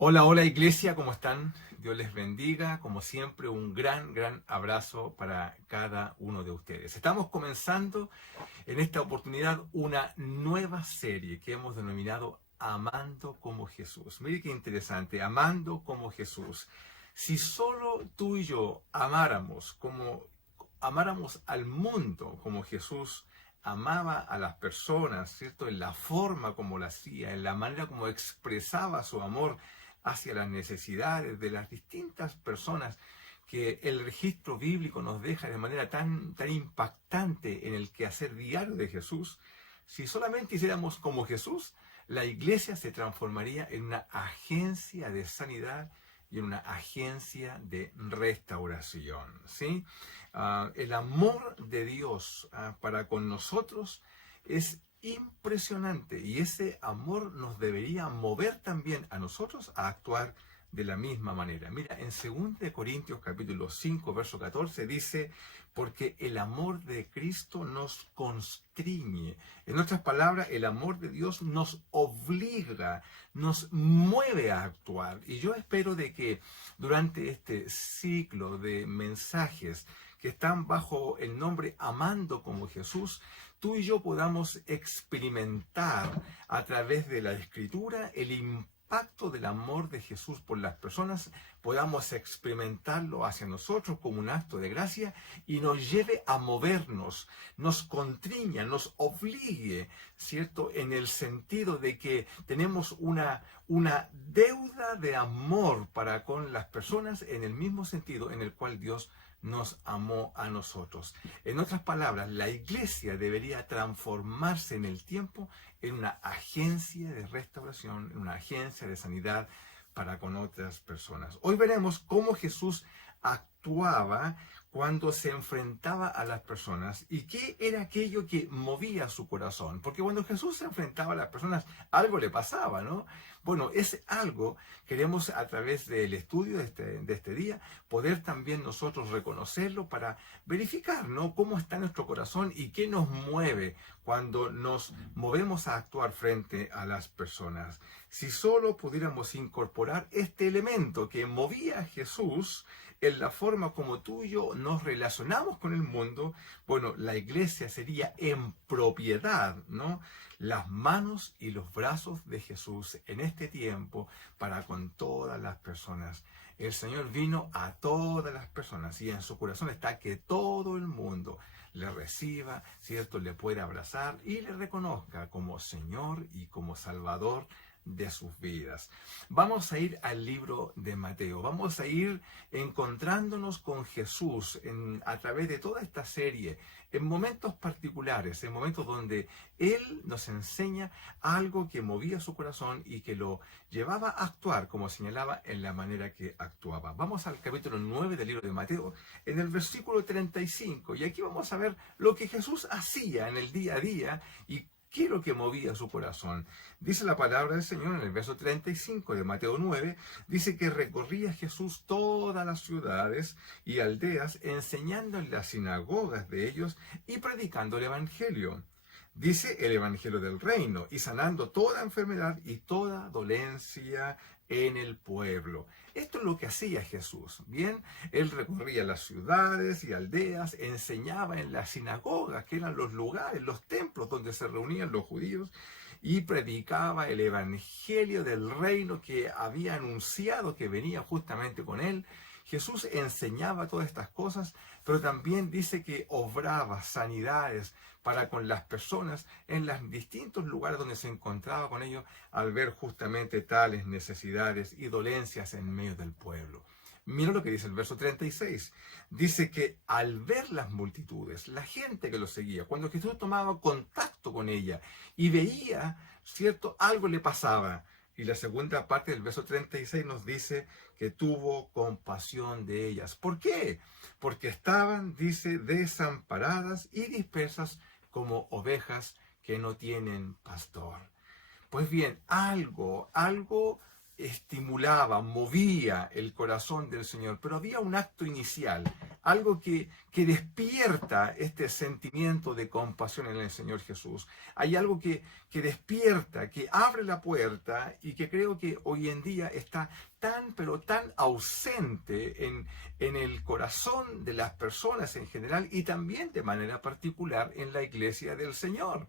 Hola, hola iglesia, ¿cómo están? Dios les bendiga. Como siempre, un gran abrazo para cada uno de ustedes. Estamos comenzando en esta oportunidad una nueva serie que hemos denominado Amando como Jesús. Mire qué interesante, Amando como Jesús. Si solo tú y yo amáramos al mundo como Jesús amaba a las personas, ¿cierto? En la forma como lo hacía, en la manera como expresaba su amor hacia las necesidades de las distintas personas que el registro bíblico nos deja de manera tan impactante en el quehacer diario de Jesús. Si solamente hiciéramos como Jesús, la iglesia se transformaría en una agencia de sanidad y en una agencia de restauración, ¿sí? El amor de Dios para con nosotros es impresionante y ese amor nos debería mover también a nosotros a actuar de la misma manera. Mira, en 2 Corintios capítulo 5, verso 14 dice, porque el amor de Cristo nos constriñe. En otras palabras, el amor de Dios nos obliga, nos mueve a actuar. Y yo espero de que durante este ciclo de mensajes que están bajo el nombre Amando como Jesús, tú y yo podamos experimentar a través de la Escritura el impacto del amor de Jesús por las personas, podamos experimentarlo hacia nosotros como un acto de gracia y nos lleve a movernos, nos contriña, nos obligue, ¿cierto? En el sentido de que tenemos una deuda de amor para con las personas en el mismo sentido en el cual Dios nos amó a nosotros. En otras palabras, la iglesia debería transformarse en el tiempo en una agencia de restauración, en una agencia de sanidad para con otras personas. Hoy veremos cómo Jesús actuaba cuando se enfrentaba a las personas y qué era aquello que movía su corazón. Porque cuando Jesús se enfrentaba a las personas, algo le pasaba, ¿no? Bueno, ese algo queremos a través del estudio de este día poder también nosotros reconocerlo para verificar, ¿no? Cómo está nuestro corazón y qué nos mueve cuando nos movemos a actuar frente a las personas. Si solo pudiéramos incorporar este elemento que movía a Jesús en la forma como tú y yo nos relacionamos con el mundo, bueno, la iglesia sería en propiedad, ¿no? Las manos y los brazos de Jesús en este tiempo para con todas las personas. El Señor vino a todas las personas y en su corazón está que todo el mundo le reciba, ¿cierto? Le pueda abrazar y le reconozca como Señor y como Salvador de sus vidas. Vamos a ir al libro de Mateo, vamos a ir encontrándonos con Jesús a través de toda esta serie, en momentos particulares, en momentos donde Él nos enseña algo que movía su corazón y que lo llevaba a actuar, como señalaba, en la manera que actuaba. Vamos al capítulo 9 del libro de Mateo, en el versículo 35, y aquí vamos a ver lo que Jesús hacía en el día a día y qué es lo que movía su corazón. Dice la palabra del Señor en el verso 35 de Mateo 9, dice que recorría Jesús todas las ciudades y aldeas, enseñando en las sinagogas de ellos y predicando el Evangelio. Dice el Evangelio del reino y sanando toda enfermedad y toda dolencia en el pueblo. Esto es lo que hacía Jesús. Bien, él recorría las ciudades y aldeas, enseñaba en las sinagogas, que eran los lugares, los templos donde se reunían los judíos, y predicaba el evangelio del reino que había anunciado que venía justamente con él. Jesús enseñaba todas estas cosas, pero también dice que obraba sanidades para con las personas en los distintos lugares donde se encontraba con ellos al ver justamente tales necesidades y dolencias en medio del pueblo. Mira lo que dice el verso 36. Dice que al ver las multitudes, la gente que lo seguía, cuando Jesús tomaba contacto con ella y veía, ¿cierto? Algo le pasaba. Y la segunda parte del verso 36 nos dice que tuvo compasión de ellas. ¿Por qué? Porque estaban, dice, desamparadas y dispersas como ovejas que no tienen pastor. Pues bien, algo estimulaba, movía el corazón del Señor, pero había un acto inicial, algo que despierta este sentimiento de compasión en el Señor Jesús. Hay algo que despierta, que abre la puerta y que creo que hoy en día está tan, pero tan ausente en el corazón de las personas en general y también de manera particular en la iglesia del Señor.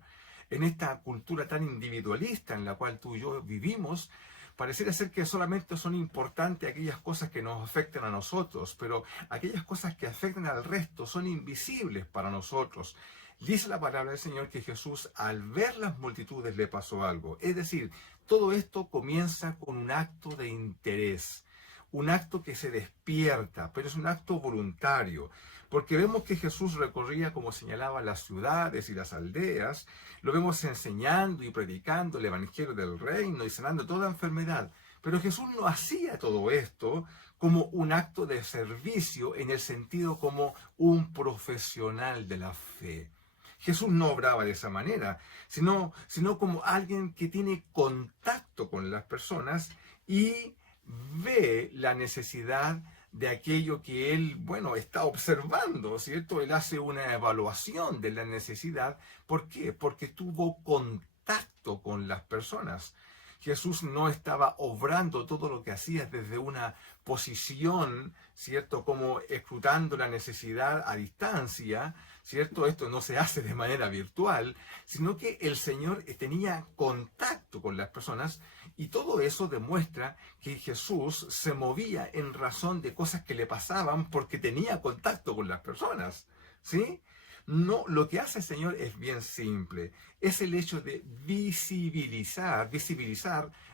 En esta cultura tan individualista en la cual tú y yo vivimos, pareciera ser que solamente son importantes aquellas cosas que nos afectan a nosotros, pero aquellas cosas que afectan al resto son invisibles para nosotros. Dice la palabra del Señor que Jesús, al ver las multitudes, le pasó algo. Es decir, todo esto comienza con un acto de interés, un acto que se despierta, pero es un acto voluntario. Porque vemos que Jesús recorría, como señalaba, las ciudades y las aldeas, lo vemos enseñando y predicando el Evangelio del Reino y sanando toda enfermedad. Pero Jesús no hacía todo esto como un acto de servicio en el sentido como un profesional de la fe. Jesús no obraba de esa manera, sino como alguien que tiene contacto con las personas y ve la necesidad de aquello que él, está observando, ¿cierto? Él hace una evaluación de la necesidad. ¿Por qué? Porque tuvo contacto con las personas. Jesús no estaba obrando todo lo que hacía desde una posición, ¿cierto? Como escrutando la necesidad a distancia, ¿cierto? Esto no se hace de manera virtual, sino que el Señor tenía contacto con las personas y todo eso demuestra que Jesús se movía en razón de cosas que le pasaban porque tenía contacto con las personas, ¿sí? No, lo que hace el Señor es bien simple. Es el hecho de visibilizar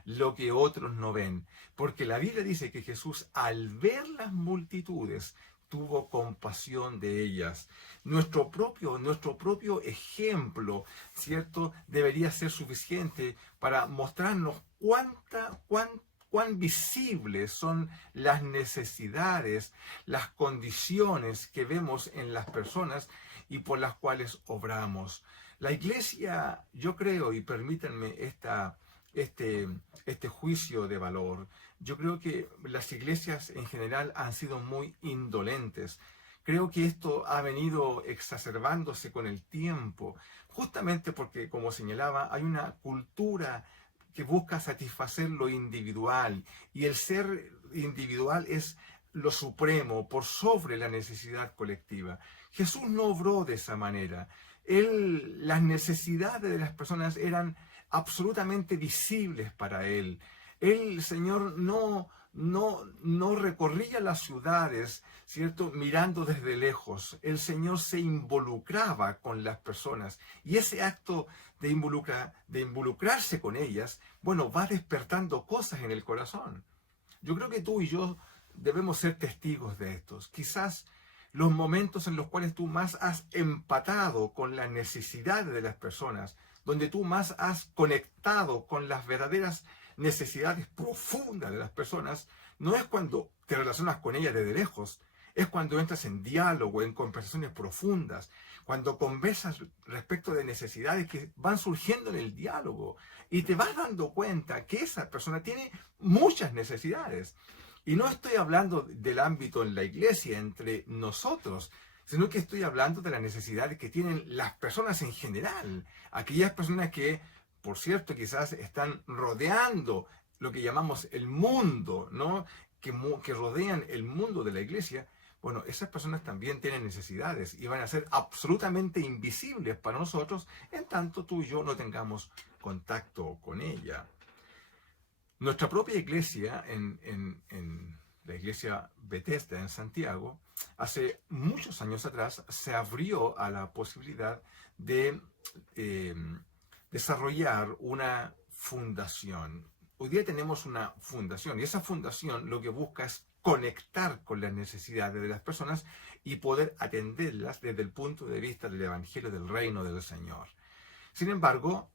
lo que otros no ven. Porque la Biblia dice que Jesús, al ver las multitudes, tuvo compasión de ellas. Nuestro propio ejemplo, ¿cierto?, debería ser suficiente para mostrarnos cuán visibles son las necesidades, las condiciones que vemos en las personas y por las cuales obramos. La iglesia, yo creo, y permítanme este juicio de valor, yo creo que las iglesias en general han sido muy indolentes. Creo que esto ha venido exacerbándose con el tiempo, justamente porque, como señalaba, hay una cultura que busca satisfacer lo individual, y el ser individual es lo supremo por sobre la necesidad colectiva. Jesús no obró de esa manera. Las necesidades de las personas eran absolutamente visibles para él. El Señor no recorría las ciudades, ¿cierto?, mirando desde lejos. El Señor se involucraba con las personas y ese acto de involucrarse con ellas, va despertando cosas en el corazón. Yo creo que tú y yo debemos ser testigos de estos. Quizás los momentos en los cuales tú más has empatado con las necesidades de las personas, donde tú más has conectado con las verdaderas necesidades profundas de las personas, no es cuando te relacionas con ellas desde lejos, es cuando entras en diálogo, en conversaciones profundas, cuando conversas respecto de necesidades que van surgiendo en el diálogo y te vas dando cuenta que esa persona tiene muchas necesidades. Y no estoy hablando del ámbito en la iglesia, entre nosotros, sino que estoy hablando de las necesidades que tienen las personas en general. Aquellas personas que, por cierto, quizás están rodeando lo que llamamos el mundo, ¿no?, que rodean el mundo de la iglesia. Esas personas también tienen necesidades y van a ser absolutamente invisibles para nosotros en tanto tú y yo no tengamos contacto con ella. Nuestra propia iglesia, en la iglesia Bethesda en Santiago, hace muchos años atrás se abrió a la posibilidad de desarrollar una fundación. Hoy día tenemos una fundación y esa fundación lo que busca es conectar con las necesidades de las personas y poder atenderlas desde el punto de vista del Evangelio del Reino del Señor. Sin embargo,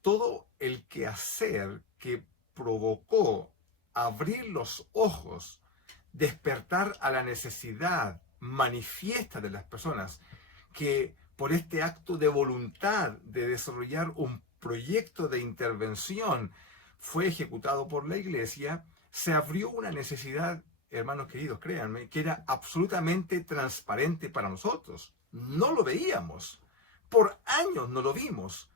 todo el quehacer que provocó abrir los ojos, despertar a la necesidad manifiesta de las personas, que por este acto de voluntad de desarrollar un proyecto de intervención fue ejecutado por la iglesia, se abrió una necesidad hermanos queridos, créanme, que era absolutamente transparente para nosotros. No lo veíamos. Por años no lo vimos.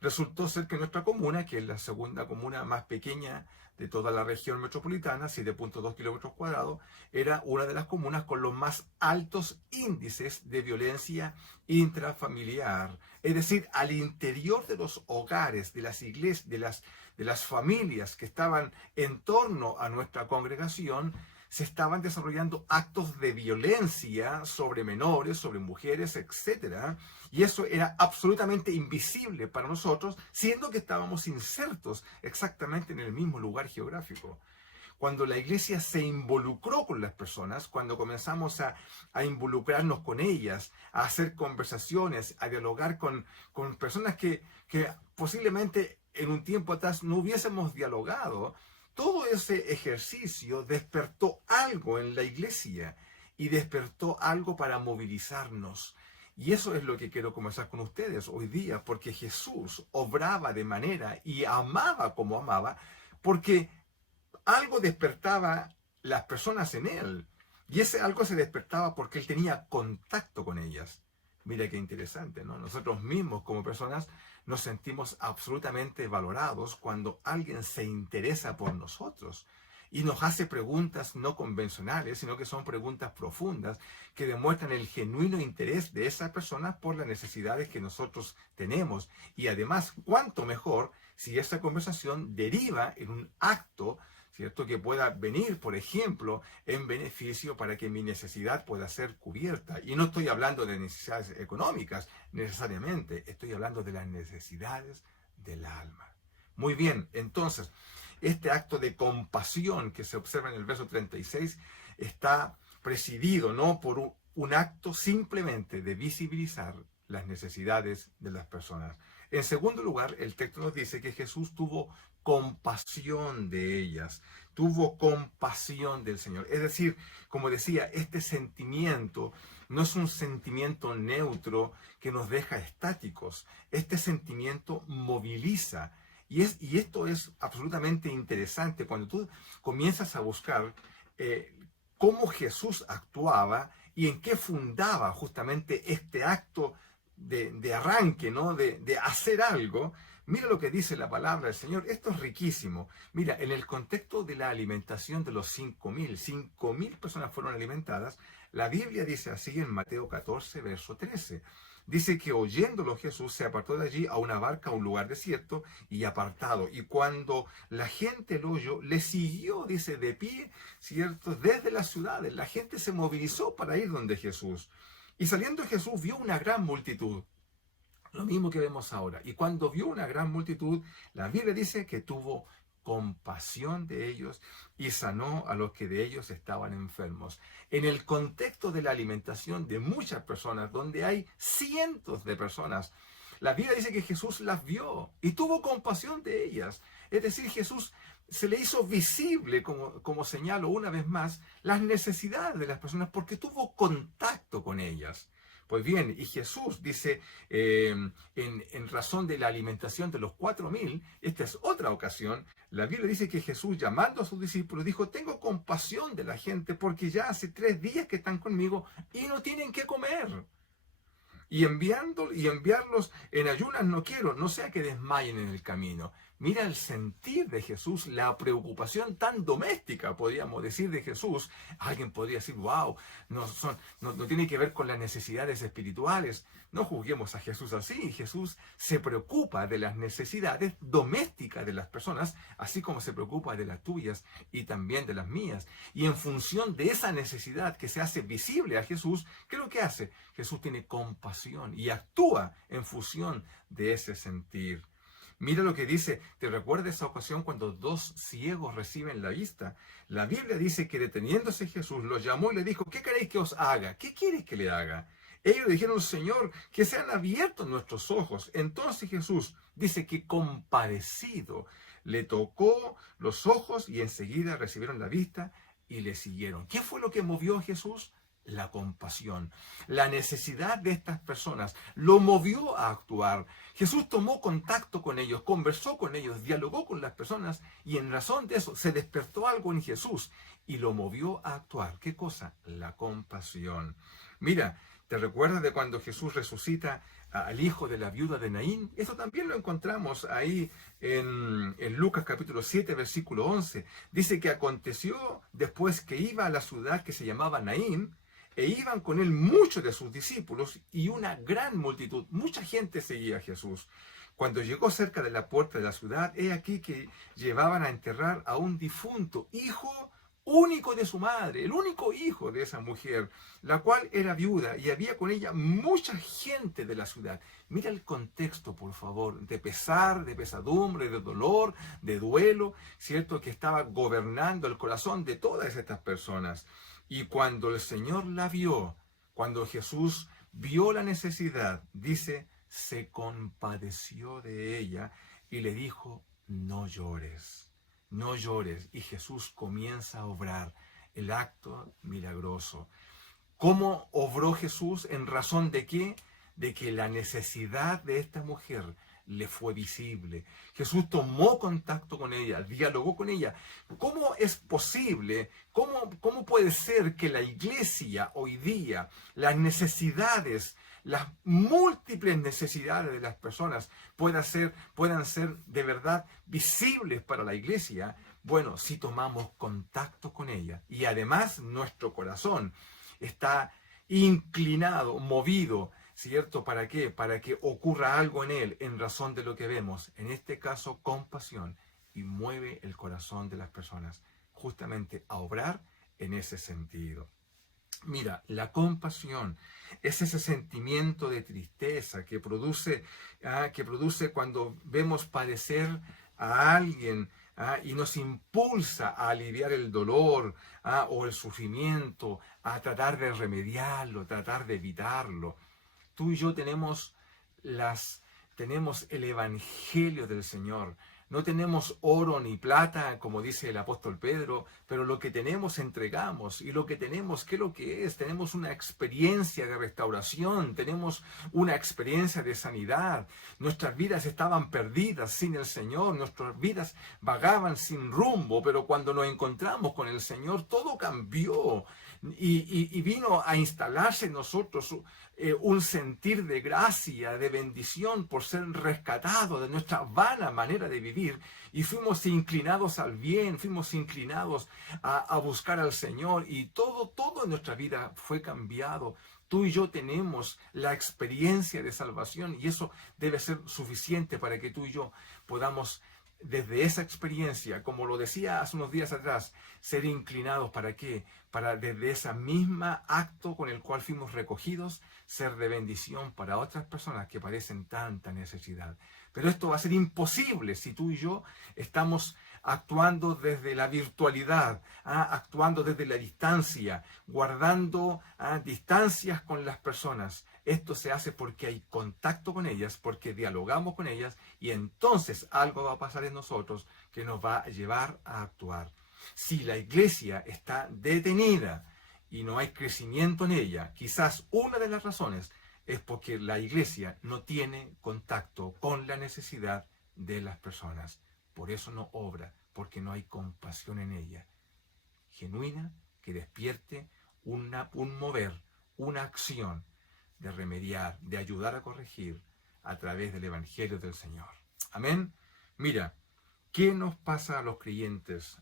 Resultó ser que nuestra comuna, que es la segunda comuna más pequeña de toda la región metropolitana, 7.2 kilómetros cuadrados, era una de las comunas con los más altos índices de violencia intrafamiliar. Es decir, al interior de los hogares, de las iglesias, de las familias que estaban en torno a nuestra congregación, se estaban desarrollando actos de violencia sobre menores, sobre mujeres, etc. Y eso era absolutamente invisible para nosotros, siendo que estábamos insertos exactamente en el mismo lugar geográfico. Cuando la iglesia se involucró con las personas, cuando comenzamos a involucrarnos con ellas, a hacer conversaciones, a dialogar con personas que posiblemente en un tiempo atrás no hubiésemos dialogado, todo ese ejercicio despertó algo en la iglesia y despertó algo para movilizarnos. Y eso es lo que quiero conversar con ustedes hoy día, porque Jesús obraba de manera y amaba como amaba, porque algo despertaba las personas en él. Y ese algo se despertaba porque él tenía contacto con ellas. Mira qué interesante, ¿no? Nosotros mismos como personas nos sentimos absolutamente valorados cuando alguien se interesa por nosotros y nos hace preguntas no convencionales, sino que son preguntas profundas que demuestran el genuino interés de esa persona por las necesidades que nosotros tenemos. Y además, cuánto mejor si esa conversación deriva en un acto, ¿cierto?, que pueda venir, por ejemplo, en beneficio para que mi necesidad pueda ser cubierta. Y no estoy hablando de necesidades económicas necesariamente, estoy hablando de las necesidades del alma. Muy bien, entonces, este acto de compasión que se observa en el verso 36 está presidido no por un acto simplemente de visibilizar las necesidades de las personas. En segundo lugar, el texto nos dice que Jesús tuvo compasión de ellas, tuvo compasión del Señor. Es decir, como decía, este sentimiento no es un sentimiento neutro que nos deja estáticos. Este sentimiento moviliza. Y esto es absolutamente interesante cuando tú comienzas a buscar cómo Jesús actuaba y en qué fundaba justamente este acto de arranque, ¿no? De hacer algo. Mira lo que dice la palabra del Señor. Esto es riquísimo. Mira, en el contexto de la alimentación de los 5.000 personas fueron alimentadas. La Biblia dice así en Mateo 14, verso 13. Dice que oyéndolo Jesús se apartó de allí a una barca, a un lugar desierto y apartado. Y cuando la gente lo oyó, le siguió, dice, de pie, ¿cierto? Desde las ciudades. La gente se movilizó para ir donde Jesús. Y saliendo Jesús vio una gran multitud. Lo mismo que vemos ahora. Y cuando vio una gran multitud, la Biblia dice que tuvo compasión de ellos y sanó a los que de ellos estaban enfermos. En el contexto de la alimentación de muchas personas, donde hay cientos de personas, la Biblia dice que Jesús las vio y tuvo compasión de ellas. Es decir, Jesús se le hizo visible, como señalo una vez más, las necesidades de las personas porque tuvo contacto con ellas. Pues bien, y Jesús dice, en razón de la alimentación de los 4.000, esta es otra ocasión, la Biblia dice que Jesús, llamando a sus discípulos, dijo, tengo compasión de la gente porque ya hace 3 días que están conmigo y no tienen qué comer. Y enviarlos en ayunas no quiero, no sea que desmayen en el camino. Mira el sentir de Jesús, la preocupación tan doméstica, podríamos decir, de Jesús. Alguien podría decir, wow, no tiene que ver con las necesidades espirituales. No juzguemos a Jesús así. Jesús se preocupa de las necesidades domésticas de las personas, así como se preocupa de las tuyas y también de las mías. Y en función de esa necesidad que se hace visible a Jesús, ¿qué es lo que hace? Jesús tiene compasión y actúa en función de ese sentir. Mira lo que dice, ¿te recuerdas esa ocasión cuando 2 ciegos reciben la vista? La Biblia dice que deteniéndose Jesús los llamó y le dijo, ¿qué queréis que os haga? ¿Qué quieres que le haga? Ellos le dijeron, Señor, que sean abiertos nuestros ojos. Entonces Jesús dice que compadecido le tocó los ojos y enseguida recibieron la vista y le siguieron. ¿Qué fue lo que movió a Jesús? la compasión. La necesidad de estas personas lo movió a actuar. Jesús tomó contacto con ellos, conversó con ellos, dialogó con las personas y en razón de eso se despertó algo en Jesús y lo movió a actuar. ¿Qué cosa? La compasión. Mira, ¿te recuerdas de cuando Jesús resucita al hijo de la viuda de Naín? Eso también lo encontramos ahí en Lucas capítulo 7, versículo 11. Dice que aconteció después que iba a la ciudad que se llamaba Naín, e iban con él muchos de sus discípulos y una gran multitud. Mucha gente seguía a Jesús. Cuando llegó cerca de la puerta de la ciudad, he aquí que llevaban a enterrar a un difunto hijo único de su madre, el único hijo de esa mujer, la cual era viuda y había con ella mucha gente de la ciudad. Mira el contexto, por favor, de pesar, de pesadumbre, de dolor, de duelo, ¿cierto? Que estaba gobernando el corazón de todas estas personas. Y cuando el Señor la vio, cuando Jesús vio la necesidad, dice, se compadeció de ella y le dijo, no llores, no llores. Y Jesús comienza a obrar el acto milagroso. ¿Cómo obró Jesús? ¿En razón de qué? De que la necesidad de esta mujer le fue visible. Jesús tomó contacto con ella, dialogó con ella. ¿Cómo es posible? ¿Cómo puede ser que la iglesia hoy día, las necesidades, las múltiples necesidades de las personas puedan ser de verdad visibles para la iglesia? Bueno, si tomamos contacto con ella y además nuestro corazón está inclinado, movido, ¿cierto? ¿Para qué? Para que ocurra algo en él en razón de lo que vemos. En este caso, compasión, y mueve el corazón de las personas justamente a obrar en ese sentido. Mira, la compasión es ese sentimiento de tristeza que produce cuando vemos padecer a alguien, y nos impulsa a aliviar el dolor o el sufrimiento, a tratar de remediarlo, tratar de evitarlo. Tú y yo tenemos el Evangelio del Señor. No tenemos oro ni plata, como dice el apóstol Pedro, pero lo que tenemos entregamos. Y lo que tenemos, ¿qué es lo que es? Tenemos una experiencia de restauración, tenemos una experiencia de sanidad. Nuestras vidas estaban perdidas sin el Señor, nuestras vidas vagaban sin rumbo, pero cuando nos encontramos con el Señor, todo cambió. Y vino a instalarse en nosotros un sentir de gracia, de bendición por ser rescatados de nuestra vana manera de vivir y fuimos inclinados al bien, fuimos inclinados a buscar al Señor y todo en nuestra vida fue cambiado. Tú y yo tenemos la experiencia de salvación y eso debe ser suficiente para que tú y yo podamos desde esa experiencia, como lo decía hace unos días atrás, ser inclinados ¿para qué? Para desde esa misma acto con el cual fuimos recogidos, ser de bendición para otras personas que padecen tanta necesidad. Pero esto va a ser imposible si tú y yo estamos actuando desde la virtualidad, actuando desde la distancia, guardando distancias con las personas. Esto se hace porque hay contacto con ellas, porque dialogamos con ellas y entonces algo va a pasar en nosotros que nos va a llevar a actuar. Si la iglesia está detenida y no hay crecimiento en ella, quizás una de las razones es porque la iglesia no tiene contacto con la necesidad de las personas. Por eso no obra, porque no hay compasión en ella genuina que despierte un mover, una acción de remediar, de ayudar a corregir a través del Evangelio del Señor. Amén. Mira, ¿qué nos pasa a los creyentes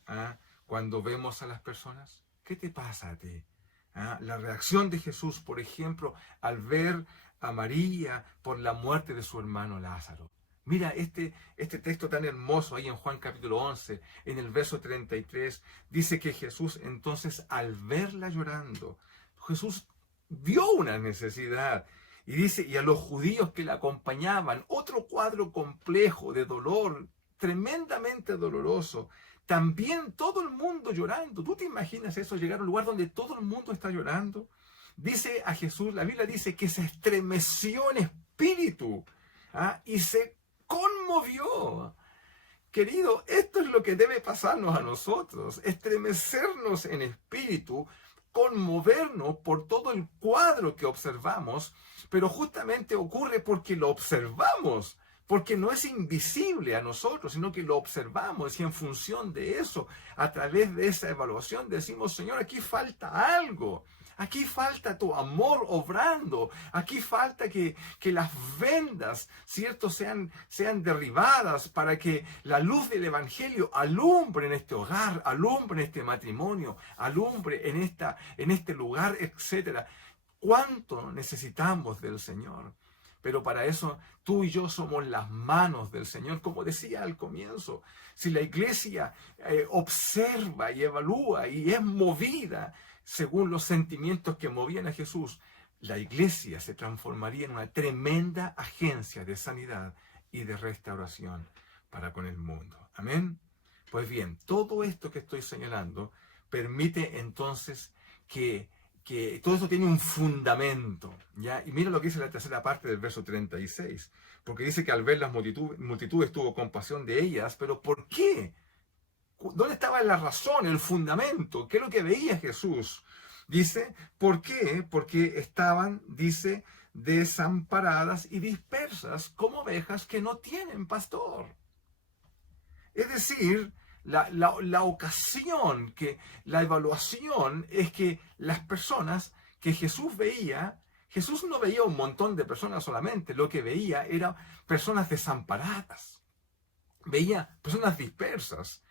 cuando vemos a las personas? ¿Qué te pasa a ti? La reacción de Jesús, por ejemplo, al ver a María por la muerte de su hermano Lázaro. Mira este texto tan hermoso ahí en Juan capítulo 11, en el verso 33, dice que Jesús entonces al verla llorando, Jesús vio una necesidad y dice, y a los judíos que la acompañaban, otro cuadro complejo de dolor, tremendamente doloroso, también todo el mundo llorando. ¿Tú te imaginas eso, llegar a un lugar donde todo el mundo está llorando? Dice a Jesús, la Biblia dice que se estremeció en espíritu y se conmovió. Querido, esto es lo que debe pasarnos a nosotros, estremecernos en espíritu, conmovernos por todo el cuadro que observamos, pero justamente ocurre porque lo observamos, porque no es invisible a nosotros, sino que lo observamos y en función de eso, a través de esa evaluación, decimos, Señor, aquí falta algo. Aquí falta tu amor obrando. Aquí falta que las vendas, ¿cierto?, sean derribadas para que la luz del Evangelio alumbre en este hogar, alumbre en este matrimonio, alumbre en este lugar, etc. ¿Cuánto necesitamos del Señor? Pero para eso tú y yo somos las manos del Señor. Como decía al comienzo, si la iglesia observa y evalúa y es movida según los sentimientos que movían a Jesús, la iglesia se transformaría en una tremenda agencia de sanidad y de restauración para con el mundo. Amén. Pues bien, todo esto que estoy señalando permite entonces que todo esto tiene un fundamento, ¿ya? Y mira lo que dice la tercera parte del verso 36, porque dice que al ver las multitudes tuvo compasión de ellas, pero ¿por qué? ¿Dónde estaba la razón, el fundamento? ¿Qué es lo que veía Jesús? Dice, ¿por qué? Porque estaban, dice, desamparadas y dispersas como ovejas que no tienen pastor. Es decir, la ocasión, la evaluación es que las personas que Jesús veía, Jesús no veía un montón de personas solamente, lo que veía eran personas desamparadas, veía personas dispersas,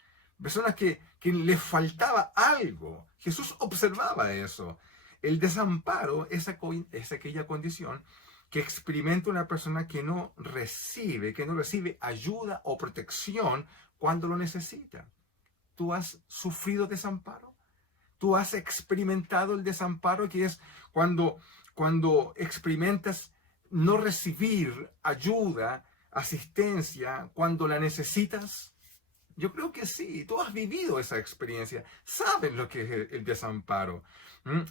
personas que les faltaba algo. Jesús observaba eso. El desamparo es aquella condición que experimenta una persona que no recibe ayuda o protección cuando lo necesita. ¿Tú has sufrido desamparo? ¿Tú has experimentado el desamparo, que es cuando experimentas no recibir ayuda, asistencia, cuando la necesitas? Yo creo que sí, tú has vivido esa experiencia, sabes lo que es el desamparo.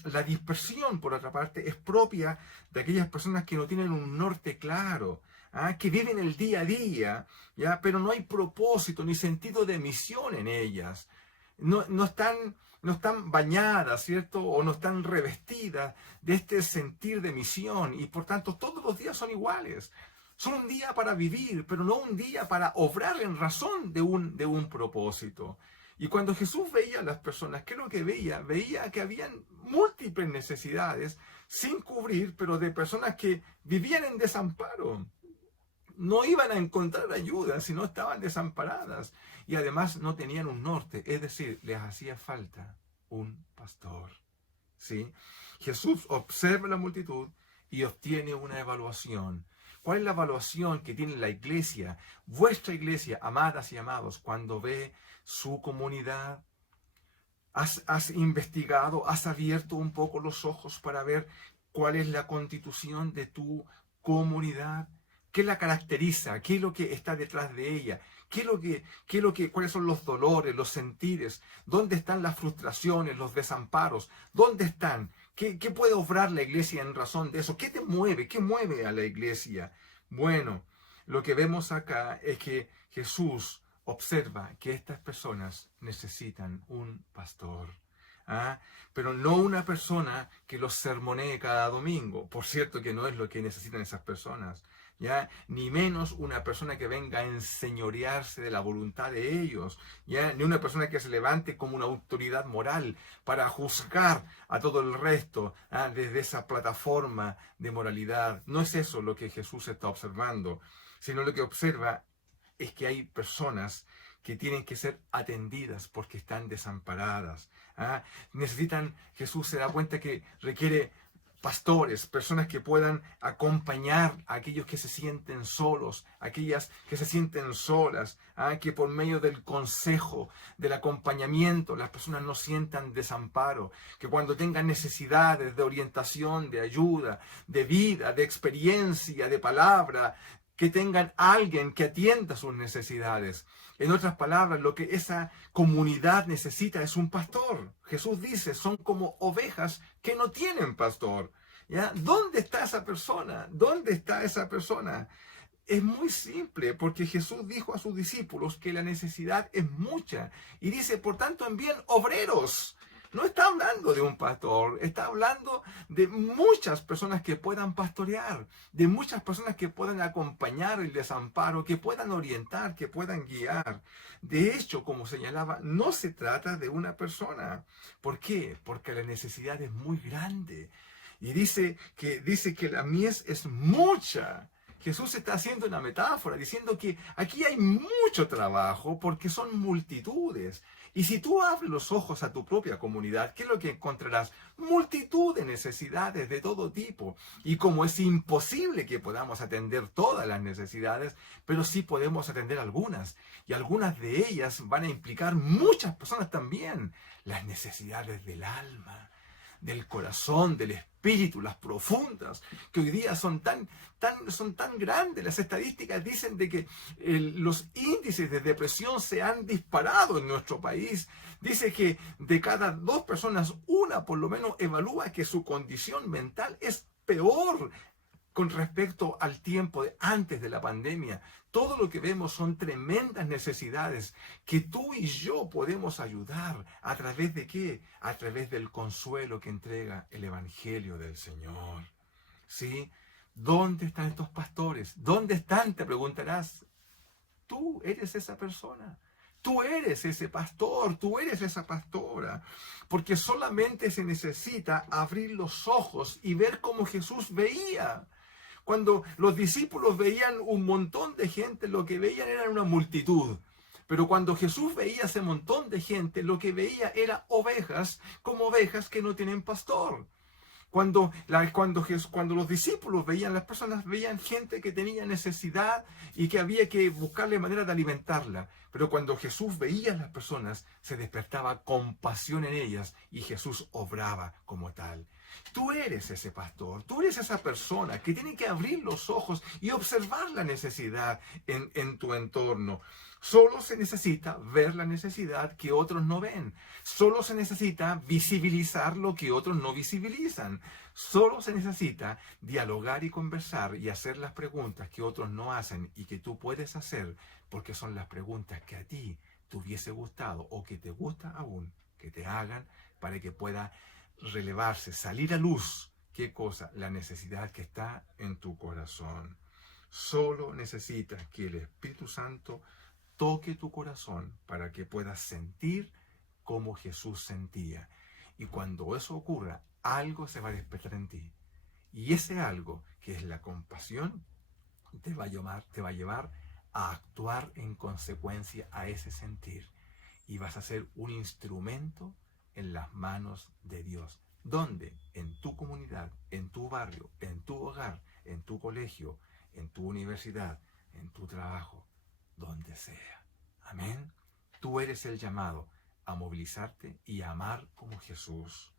La dispersión, por otra parte, es propia de aquellas personas que no tienen un norte claro, que viven el día a día, ¿ya? Pero no hay propósito ni sentido de misión en ellas. No están bañadas, ¿cierto? O no están revestidas de este sentir de misión y por tanto todos los días son iguales. Son un día para vivir, pero no un día para obrar en razón de un propósito. Y cuando Jesús veía a las personas, ¿qué es lo que veía? Veía que habían múltiples necesidades sin cubrir, pero de personas que vivían en desamparo. No iban a encontrar ayuda si no estaban desamparadas. Y además no tenían un norte, es decir, les hacía falta un pastor. ¿Sí? Jesús observa la multitud y obtiene una evaluación. ¿Cuál es la evaluación que tiene la iglesia, vuestra iglesia, amadas y amados, cuando ve su comunidad? ¿Has investigado, has abierto un poco los ojos para ver cuál es la constitución de tu comunidad? ¿Qué la caracteriza? ¿Qué es lo que está detrás de ella? ¿Cuáles son los dolores, los sentires? ¿Dónde están las frustraciones, los desamparos? ¿Dónde están? ¿Qué puede obrar la iglesia en razón de eso? ¿Qué te mueve? ¿Qué mueve a la iglesia? Bueno, lo que vemos acá es que Jesús observa que estas personas necesitan un pastor. Pero no una persona que los sermonee cada domingo. Por cierto que no es lo que necesitan esas personas. ¿Ya? Ni menos una persona que venga a enseñorearse de la voluntad de ellos, ¿ya? Ni una persona que se levante como una autoridad moral para juzgar a todo el resto, desde esa plataforma de moralidad. No es eso lo que Jesús está observando, sino lo que observa es que hay personas que tienen que ser atendidas porque están desamparadas. Jesús se da cuenta que requiere pastores, personas que puedan acompañar a aquellos que se sienten solos, aquellas que se sienten solas, que por medio del consejo, del acompañamiento, las personas no sientan desamparo, que cuando tengan necesidades de orientación, de ayuda, de vida, de experiencia, de palabra, que tengan alguien que atienda sus necesidades. En otras palabras, lo que esa comunidad necesita es un pastor. Jesús dice, son como ovejas que no tienen pastor. ¿Ya? ¿Dónde está esa persona? ¿Dónde está esa persona? Es muy simple, porque Jesús dijo a sus discípulos que la necesidad es mucha. Y dice, por tanto, envíen obreros. No está hablando de un pastor, está hablando de muchas personas que puedan pastorear, de muchas personas que puedan acompañar el desamparo, que puedan orientar, que puedan guiar. De hecho, como señalaba, no se trata de una persona. ¿Por qué? Porque la necesidad es muy grande. Y dice que la mies es mucha. Jesús está haciendo una metáfora, diciendo que aquí hay mucho trabajo porque son multitudes. Y si tú abres los ojos a tu propia comunidad, ¿qué es lo que encontrarás? Multitud de necesidades de todo tipo. Y como es imposible que podamos atender todas las necesidades, pero sí podemos atender algunas. Y algunas de ellas van a implicar muchas personas también. Las necesidades del alma, del corazón, del espíritu, las profundas, que hoy día son tan grandes. Las estadísticas dicen de que los índices de depresión se han disparado en nuestro país. Dice que de cada 2 personas, una por lo menos evalúa que su condición mental es peor con respecto al tiempo de antes de la pandemia. Todo lo que vemos son tremendas necesidades que tú y yo podemos ayudar. ¿A través de qué? A través del consuelo que entrega el Evangelio del Señor. ¿Sí? ¿Dónde están estos pastores? ¿Dónde están? Te preguntarás. Tú eres esa persona. Tú eres ese pastor, tú eres esa pastora, porque solamente se necesita abrir los ojos y ver cómo Jesús veía. Cuando los discípulos veían un montón de gente, lo que veían era una multitud. Pero cuando Jesús veía ese montón de gente, lo que veía era ovejas, como ovejas que no tienen pastor. Cuando los discípulos veían, las personas veían gente que tenía necesidad y que había que buscarle manera de alimentarla. Pero cuando Jesús veía a las personas, se despertaba compasión en ellas y Jesús obraba como tal. Tú eres ese pastor, tú eres esa persona que tiene que abrir los ojos y observar la necesidad en tu entorno. Solo se necesita ver la necesidad que otros no ven. Solo se necesita visibilizar lo que otros no visibilizan. Solo se necesita dialogar y conversar y hacer las preguntas que otros no hacen y que tú puedes hacer porque son las preguntas que a ti te hubiese gustado o que te gusta aún que te hagan para que pueda relevarse, salir a luz. ¿Qué cosa? La necesidad que está en tu corazón. Solo necesitas que el Espíritu Santo toque tu corazón para que puedas sentir como Jesús sentía. Y cuando eso ocurra, algo se va a despertar en ti. Y ese algo, que es la compasión, te va a llevar a actuar en consecuencia a ese sentir. Y vas a ser un instrumento en las manos de Dios. ¿Dónde? En tu comunidad, en tu barrio, en tu hogar, en tu colegio, en tu universidad, en tu trabajo, donde sea. Amén. Tú eres el llamado a movilizarte y a amar como Jesús.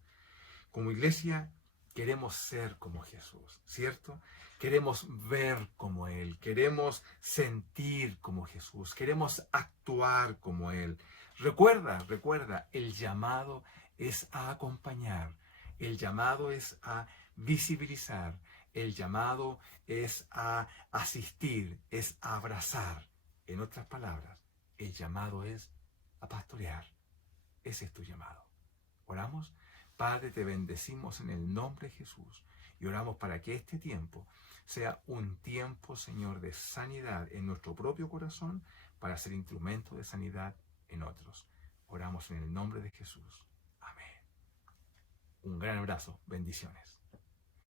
Como iglesia queremos ser como Jesús, ¿cierto? Queremos ver como Él, queremos sentir como Jesús, queremos actuar como Él. Recuerda, el llamado es a acompañar, el llamado es a visibilizar, el llamado es a asistir, es a abrazar. En otras palabras, el llamado es a pastorear. Ese es tu llamado. ¿Oramos? Padre, te bendecimos en el nombre de Jesús y oramos para que este tiempo sea un tiempo, Señor, de sanidad en nuestro propio corazón para ser instrumento de sanidad en otros. Oramos en el nombre de Jesús. Amén. Un gran abrazo. Bendiciones.